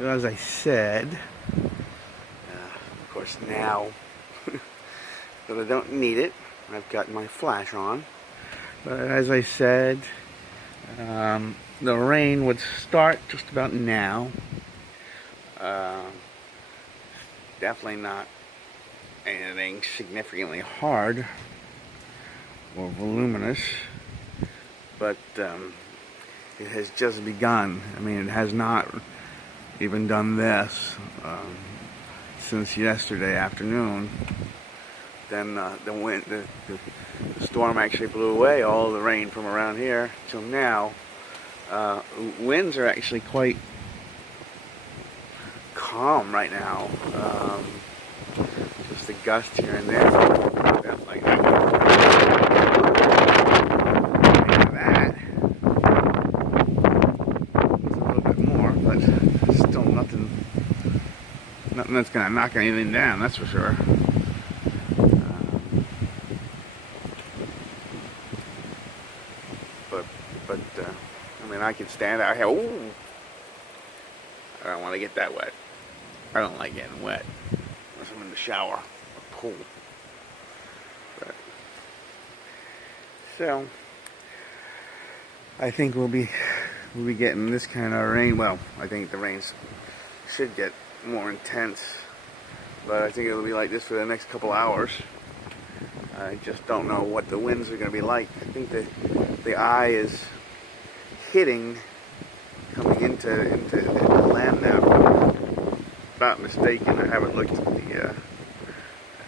So as I said, of course now that I don't need it, I've got my flash on. But as I said, the rain would start just about now. Definitely not anything significantly hard or voluminous, but it has just begun. I mean, it has not even done this since yesterday afternoon. Then the storm actually blew away all the rain from around here till now. Winds are actually quite calm right now. Just a gust here and there. Like that. It's a little bit more, but still nothing that's gonna knock anything down. That's for sure. But I mean, I can stand out here. Ooh, I don't want to get that wet. I don't like getting wet unless I'm in the shower or pool. But, so I think we'll be getting this kind of rain. Well, I think the rains should get more intense, but I think it'll be like this for the next couple hours. I just don't know what the winds are going to be like. I think the eye is hitting, coming into the land now. If I'm not mistaken, I haven't looked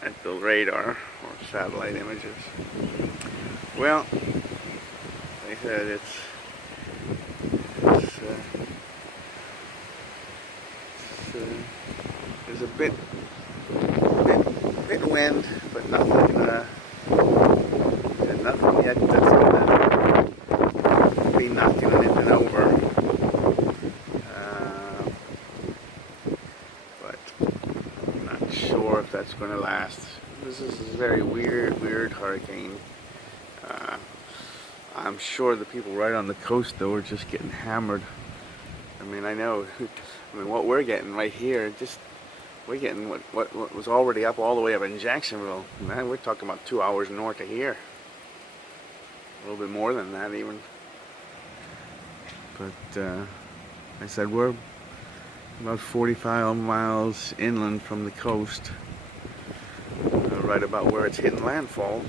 at the radar or satellite images. Well, like I said, it's there's a bit wind, but nothing yet that's gonna be knocking anything over. But I'm not sure if that's going to last. This is a very weird hurricane. I'm sure the people right on the coast, though, are just getting hammered. I mean, I know. I mean, what we're getting right here, we're getting what was already up all the way up in Jacksonville. Man, we're talking about 2 hours north of here. A little bit more than that, even. But I said we're about 45 miles inland from the coast, right about where it's hitting landfall.